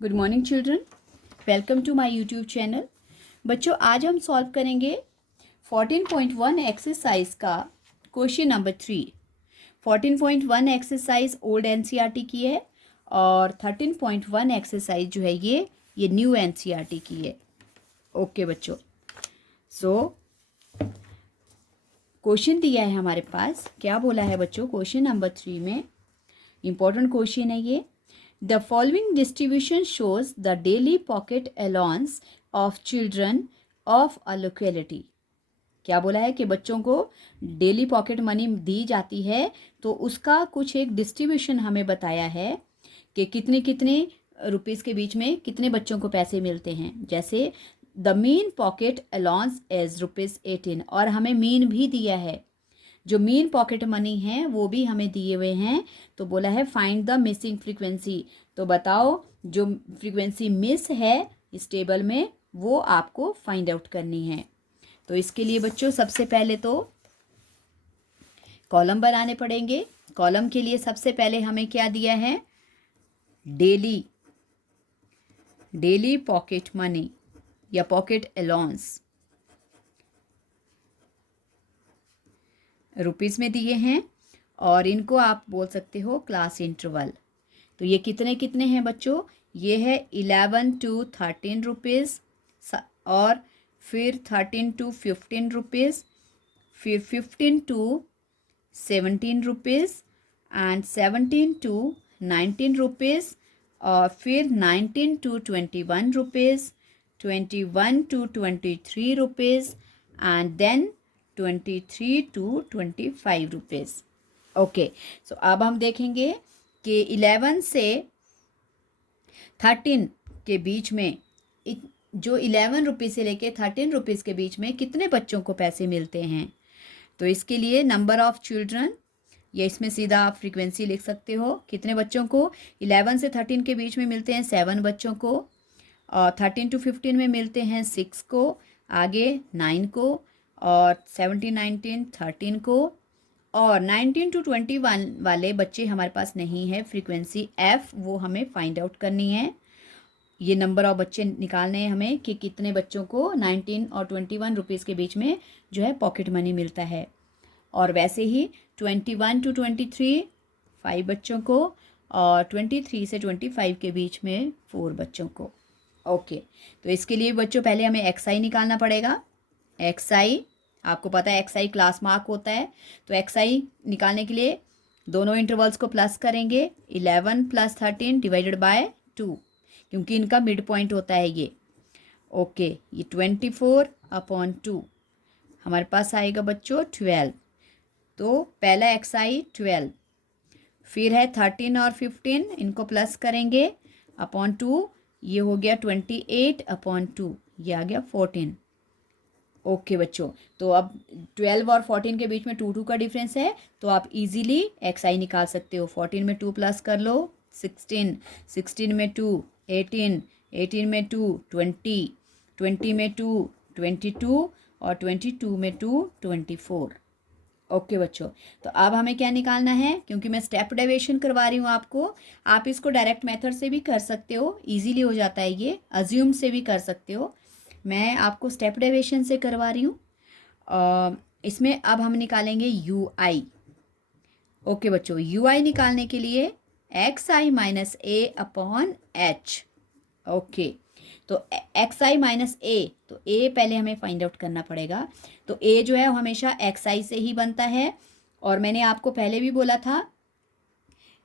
Good morning children, welcome to my YouTube channel. बच्चों, आज हम सॉल्व करेंगे 14.1 एक्सरसाइज का question number 3। 14.1 exercise old NCERT की है और 13.1 एक्सरसाइज जो है ये न्यू एनसीईआरटी की है। ओके बच्चों, सो क्वेश्चन दिया है हमारे पास। क्या बोला है बच्चों क्वेश्चन नंबर 3 में? इंपॉर्टेंट क्वेश्चन है ये। The following distribution shows the daily pocket allowance of children of a locality. क्या बोला है कि बच्चों को डेली पॉकेट मनी दी जाती है, तो उसका कुछ एक डिस्ट्रीब्यूशन हमें बताया है कि कितने कितने रुपीज़ के बीच में कितने बच्चों को पैसे मिलते हैं। जैसे the mean pocket allowance is ₹18 और हमें मीन भी दिया है। जो मीन पॉकेट मनी है वो भी हमें दिए हुए हैं। तो बोला है फाइंड द मिसिंग फ्रीक्वेंसी। तो बताओ जो फ्रीक्वेंसी मिस है इस टेबल में वो आपको फाइंड आउट करनी है। तो इसके लिए बच्चों सबसे पहले तो कॉलम बनाने पड़ेंगे। कॉलम के लिए सबसे पहले हमें क्या दिया है? डेली पॉकेट मनी या पॉकेट अलाउंस रुपीज़ में दिए हैं और इनको आप बोल सकते हो क्लास इंटरवल। तो ये कितने कितने हैं बच्चों? ये है 11 to 13 रुपीज़ और फिर 13 to 15 रुपीज़, फिर 15 to 17 rupees and 17 to 19 rupees और फिर 19 to 21 rupees, 21 to 23 rupees and then 23 to 25 rupees. Okay, so अब हम देखेंगे कि 11 से 13 के बीच में जो 11 रुपीज़ से लेके 13 रुपीज़ के बीच में कितने बच्चों को पैसे मिलते हैं। तो इसके लिए नंबर ऑफ चिल्ड्रन, या इसमें सीधा आप फ्रीक्वेंसी लिख सकते हो। कितने बच्चों को 11 से 13 के बीच में मिलते हैं? 7 बच्चों को। और 13 to 15 में मिलते हैं 6 को, आगे 9 को, और 17 19 13 को, और 19 to 21 वाले बच्चे हमारे पास नहीं है। फ्रीक्वेंसी एफ वो हमें फाइंड आउट करनी है। ये नंबर ऑफ बच्चे निकालने हैं हमें कि कितने बच्चों को 19 और 21 रुपीज़ के बीच में जो है पॉकेट मनी मिलता है। और वैसे ही 21 to 23 5 बच्चों को, और 23 से 25 के बीच में 4 बच्चों को। ओके, तो इसके लिए बच्चों पहले हमें एक्सआई निकालना पड़ेगा। एक्सआई आपको पता है, एक्सआई क्लास मार्क होता है। तो एक्सआई निकालने के लिए दोनों इंटरवल्स को प्लस करेंगे। 11 + 13 डिवाइडेड बाय 2, क्योंकि इनका मिड पॉइंट होता है ये। ओके, ये 24/2 हमारे पास आएगा बच्चों 12। तो पहला एक्सआई 12, फिर है 13 और 15, इनको प्लस करेंगे /2, ये हो गया 28/2, ये आ गया 14। ओके बच्चों, तो अब 12 और 14 के बीच में 2 का डिफरेंस है, तो आप इजीली एक्सआई निकाल सकते हो। 14 में 2 प्लस कर लो 16, 16 में 2 18, 18 में 2 20, 20 में 2 22 और 22 में 2 24। ओके बच्चों, तो अब हमें क्या निकालना है? क्योंकि मैं स्टेप डेविएशन करवा रही हूँ आपको, आप इसको डायरेक्ट मेथड से भी कर सकते हो, इजीली हो जाता है। ये अज्यूम से भी कर सकते हो, मैं आपको स्टेप डेविएशन से करवा रही हूँ। इसमें अब हम निकालेंगे यू आई। ओके बच्चों, यू आई निकालने के लिए XI - A/H। ओके, तो XI - A, तो A पहले हमें फाइंड आउट करना पड़ेगा। तो A जो है वो हमेशा XI से ही बनता है। और मैंने आपको पहले भी बोला था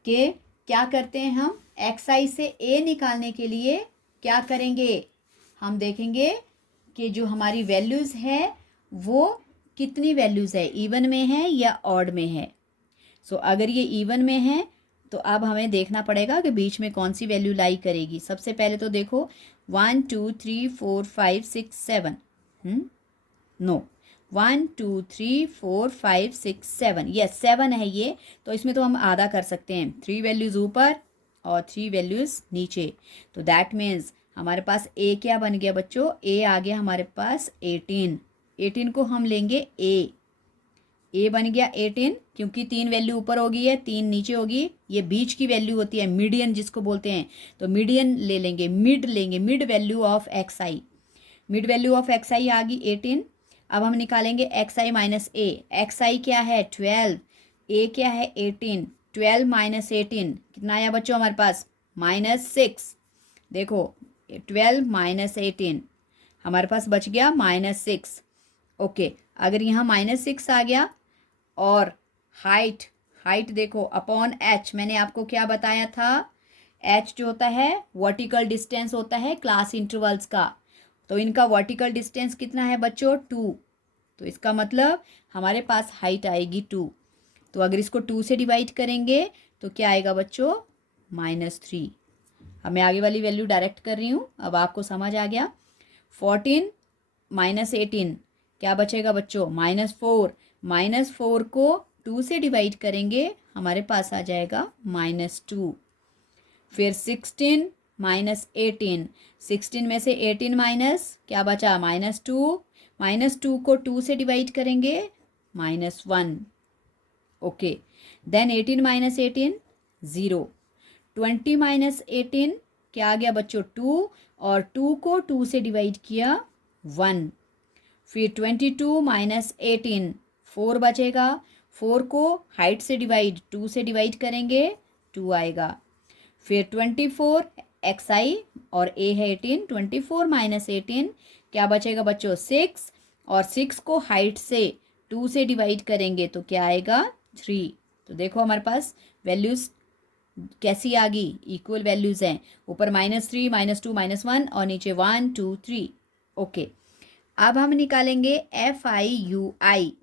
कि क्या करते हैं हम XI से A निकालने के लिए क्या करेंगे? हम देखेंगे कि जो हमारी वैल्यूज़ है वो कितनी वैल्यूज़ है, इवन में है या ऑड में है। सो अगर ये इवन में है तो अब हमें देखना पड़ेगा कि बीच में कौन सी वैल्यू लाई करेगी। सबसे पहले तो देखो 1 2 3 4 5 6 7, नो 1 2 3 4 5 6 7, यस 7 है ये। तो इसमें तो हम आधा कर सकते हैं, 3 वैल्यूज़ ऊपर और 3 वैल्यूज़ नीचे। तो दैट मीन्स हमारे पास ए क्या बन गया बच्चों? ए आ गया हमारे पास 18। 18 को हम लेंगे ए, ए बन गया 18, क्योंकि 3 वैल्यू ऊपर होगी है 3 नीचे होगी, ये बीच की वैल्यू होती है मीडियन जिसको बोलते हैं, तो मीडियन ले लेंगे, mid value of x i, mid value of x i आ गई 18। अब हम निकालेंगे x i minus a, x i क्या है 12, ए क्या है 18, 12 माइनस 18 कितना आया बच्चों हमारे पास -6। देखो 12 माइनस 18 हमारे पास बच गया -6। ओके, अगर यहाँ -6 आ गया और हाइट, हाइट देखो अपॉन एच, मैंने आपको क्या बताया था, एच जो होता है वर्टिकल डिस्टेंस होता है क्लास इंटरवल्स का, तो इनका वर्टिकल डिस्टेंस कितना है बच्चों 2, तो इसका मतलब हमारे पास हाइट आएगी 2। तो अगर इसको 2 से डिवाइड करेंगे तो क्या आएगा बच्चों -3। अब मैं आगे वाली वैल्यू डायरेक्ट कर रही हूँ, अब आपको समझ आ गया। 14 माइनस 18 क्या बचेगा बच्चों -4, -4 को 2 से डिवाइड करेंगे हमारे पास आ जाएगा -2। फिर 16 माइनस 18, 16 में से 18 माइनस क्या बचा -2, -2 को 2 से डिवाइड करेंगे -1। ओके, देन 18 माइनस 18 0, 20 माइनस 18 क्या आ गया बच्चों 2, और 2 को 2 से डिवाइड किया 1। फिर 22 माइनस 18 4 बचेगा, 4 को हाइट से डिवाइड 2 से डिवाइड करेंगे 2 आएगा। फिर 24 एक्स आई और ए है 18, 24 माइनस 18 क्या बचेगा बच्चों 6, और 6 को हाइट से 2 से डिवाइड करेंगे तो क्या आएगा 3। तो देखो हमारे पास वैल्यूज़ कैसी आ गई, इक्वल वैल्यूज़ हैं, ऊपर -3 -2 -1 और नीचे 1 2 3। ओके, अब हम निकालेंगे F i u I,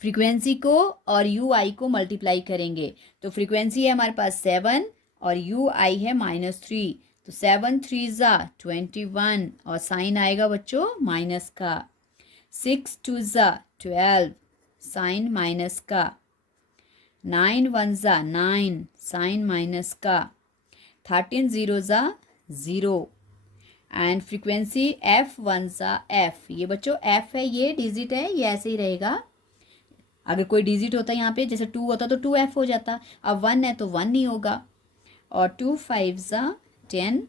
frequency को और यू आई को मल्टीप्लाई करेंगे, तो फ्रीक्वेंसी है हमारे पास 7 और यू आई है -3, तो 7 3 ज़ा 21 और साइन आएगा बच्चों माइनस का, 6 2 ज़ा 12 साइन माइनस का, 9 1 ज़ा 9 साइन माइनस का, 13 0 ज़ा 0 एंड फ्रीक्वेंसी f1 सा f, ये बच्चों f है, ये डिजिट है, ये ऐसे ही रहेगा। अगर कोई डिजिट होता यहाँ पे जैसे 2 होता तो 2f हो जाता, अब 1 है तो 1 नहीं होगा। और 2 5 ज़ा 10,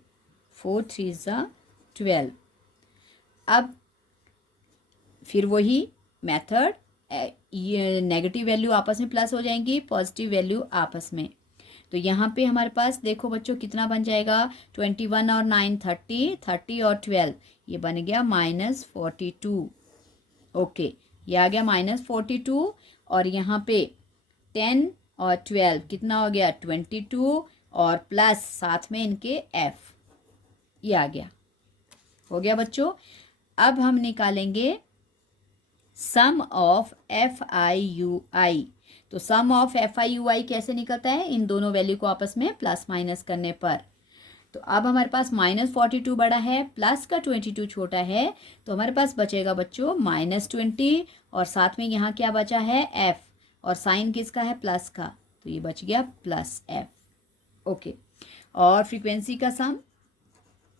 4 3 ज़ा 12। अब फिर वही मेथड, ये नेगेटिव वैल्यू आपस में प्लस हो जाएंगी, पॉजिटिव वैल्यू आपस में, तो यहाँ पे हमारे पास देखो बच्चों कितना बन जाएगा 21 और 9 30, 30 और 12 ये बन गया -42। ओके, ये आ गया -42 और यहाँ पे 10 और 12 कितना हो गया 22 और प्लस साथ में इनके f, ये आ गया, हो गया बच्चों। अब हम निकालेंगे सम ऑफ एफ आई यू आई, तो सम ऑफ एफ आई यू आई कैसे निकलता है, इन दोनों वैल्यू को आपस में प्लस माइनस करने पर। तो अब हमारे पास -42 बड़ा है, प्लस का 22 छोटा है, तो हमारे पास बचेगा बच्चों -20 और साथ में यहाँ क्या बचा है f, और साइन किसका है प्लस का, तो ये बच गया +f। ओके, और फ्रीक्वेंसी का सम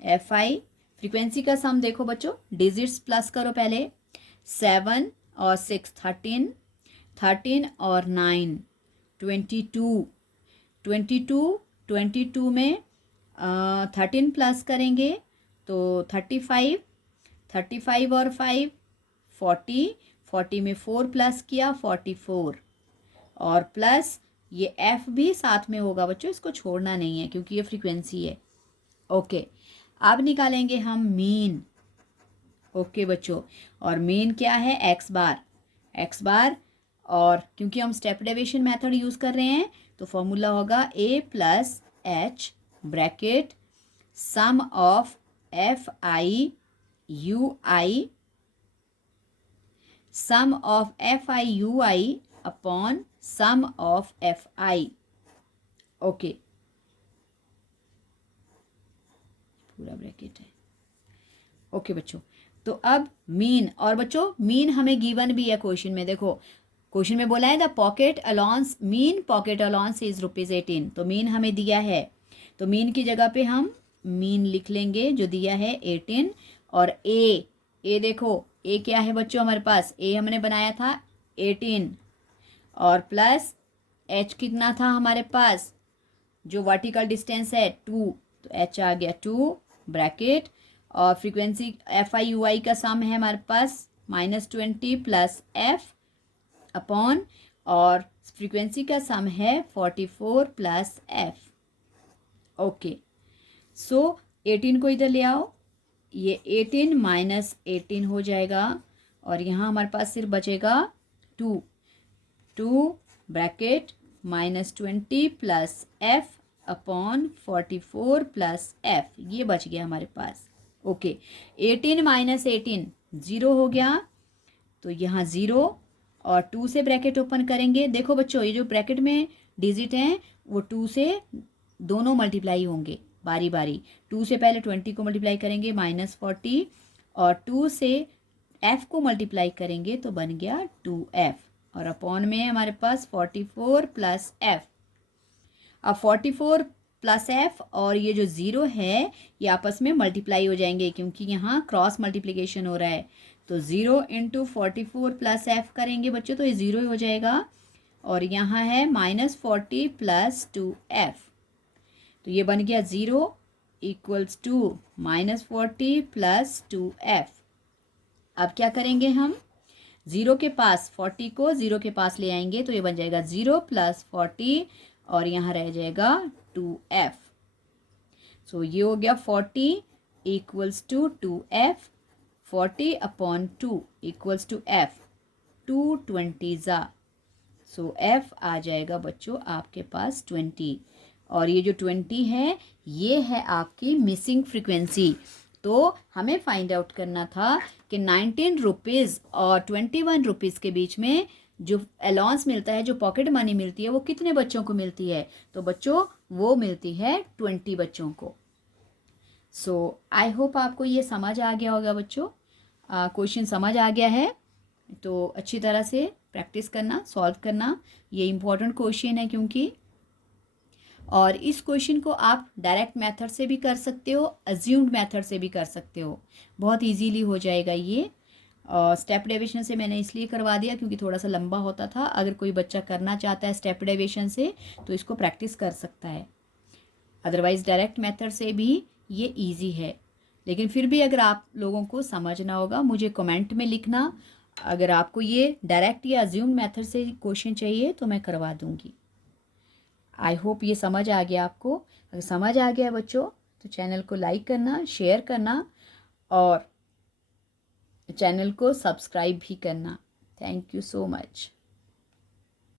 एफ आई, फ्रीक्वेंसी का सम देखो बच्चों डिजिट्स प्लस करो पहले, 7 और 6 13, 13 और 9 22, 22 में 13 प्लस करेंगे तो 35, 35 और 5 40, 40 में 4 प्लस किया 44, और प्लस ये f भी साथ में होगा बच्चों, इसको छोड़ना नहीं है क्योंकि ये फ्रीक्वेंसी है। ओके, अब निकालेंगे हम मीन। ओके बच्चों, और मीन क्या है x बार, और क्योंकि हम स्टेप डेविएशन मेथड यूज़ कर रहे हैं तो फॉर्मूला होगा a + h bracket sum of f i u i, sum of f i u i upon sum of f i. Okay, पूरा ब्रैकेट है। ओके बच्चों, तो अब मीन, और बच्चों मीन हमें गिवन भी है क्वेश्चन में, देखो क्वेश्चन में बोला है the pocket allowance, mean pocket allowance is ₹18, तो मीन हमें दिया है, तो मीन की जगह पे हम मीन लिख लेंगे जो दिया है 18, और ए देखो ए क्या है बच्चों हमारे पास, ए हमने बनाया था 18 और प्लस h कितना था हमारे पास, जो वर्टिकल डिस्टेंस है 2, तो h आ गया 2 ब्रैकेट, और फ्रीक्वेंसी एफ आई यू आई का सम है हमारे पास -20 प्लस f अपॉन, और फ्रीक्वेंसी का सम है 44 प्लस f। ओके, सो 18 को इधर ले आओ, ये 18 माइनस 18 हो जाएगा, और यहाँ हमारे पास सिर्फ बचेगा 2 bracket -20 plus f upon 44 plus f, ये बच गया हमारे पास। ओके, 18 माइनस 18 0 हो गया, तो यहाँ 0 और 2 से ब्रैकेट ओपन करेंगे। देखो बच्चों, ये जो ब्रैकेट में डिजिट हैं वो 2 से दोनों मल्टीप्लाई होंगे बारी बारी। 2 से पहले 20 को मल्टीप्लाई करेंगे -40, और 2 से f को मल्टीप्लाई करेंगे तो बन गया 2f, और अपॉन में हमारे पास 44 प्लस f। अब 44 प्लस f और ये जो 0 है ये आपस में मल्टीप्लाई हो जाएंगे, क्योंकि यहाँ क्रॉस मल्टीप्लिकेशन हो रहा है। तो 0 इंटू 44 प्लस f करेंगे बच्चों, तो ये 0 ही हो जाएगा, और यहाँ है -40 प्लस 2f, तो ये बन गया 0 इक्वल्स टू -40 प्लस 2f। अब क्या करेंगे हम, 0 के पास 40 को 0 के पास ले आएंगे, तो ये बन जाएगा 0 प्लस 40, और यहाँ रह जाएगा 2f। सो ये हो गया 40 equals to 2f, 40 upon 2 equals to f, 220 so f आ जाएगा बच्चों आपके पास 20, और ये जो 20 है ये है आपकी मिसिंग फ्रीक्वेंसी। तो हमें फाइंड आउट करना था कि 19 रुपीज़ और 21 रुपीज़ के बीच में जो अलाउंस मिलता है, जो पॉकेट मनी मिलती है, वो कितने बच्चों को मिलती है। तो बच्चों वो मिलती है 20 बच्चों को। सो आई होप आपको ये समझ आ गया होगा बच्चों, क्वेश्चन समझ आ गया है, तो अच्छी तरह से प्रैक्टिस करना, सॉल्व करना, ये इम्पोर्टेंट क्वेश्चन है क्योंकि, और इस क्वेश्चन को आप डायरेक्ट मेथड से भी कर सकते हो, अज्यूम्ड मेथड से भी कर सकते हो, बहुत इजीली हो जाएगा ये। स्टेप डेविएशन से मैंने इसलिए करवा दिया क्योंकि थोड़ा सा लंबा होता था। अगर कोई बच्चा करना चाहता है स्टेप डेविएशन से तो इसको प्रैक्टिस कर सकता है, अदरवाइज़ डायरेक्ट मेथड से भी ये ईजी है। लेकिन फिर भी अगर आप लोगों को समझना होगा, मुझे कमेंट में लिखना, अगर आपको ये डायरेक्ट या अज्यूम्ड मेथड से क्वेश्चन चाहिए तो मैं करवा दूँगी। आई होप ये समझ आ गया आपको। अगर समझ आ गया बच्चों तो चैनल को लाइक करना, शेयर करना, और चैनल को सब्सक्राइब भी करना। Thank you so much.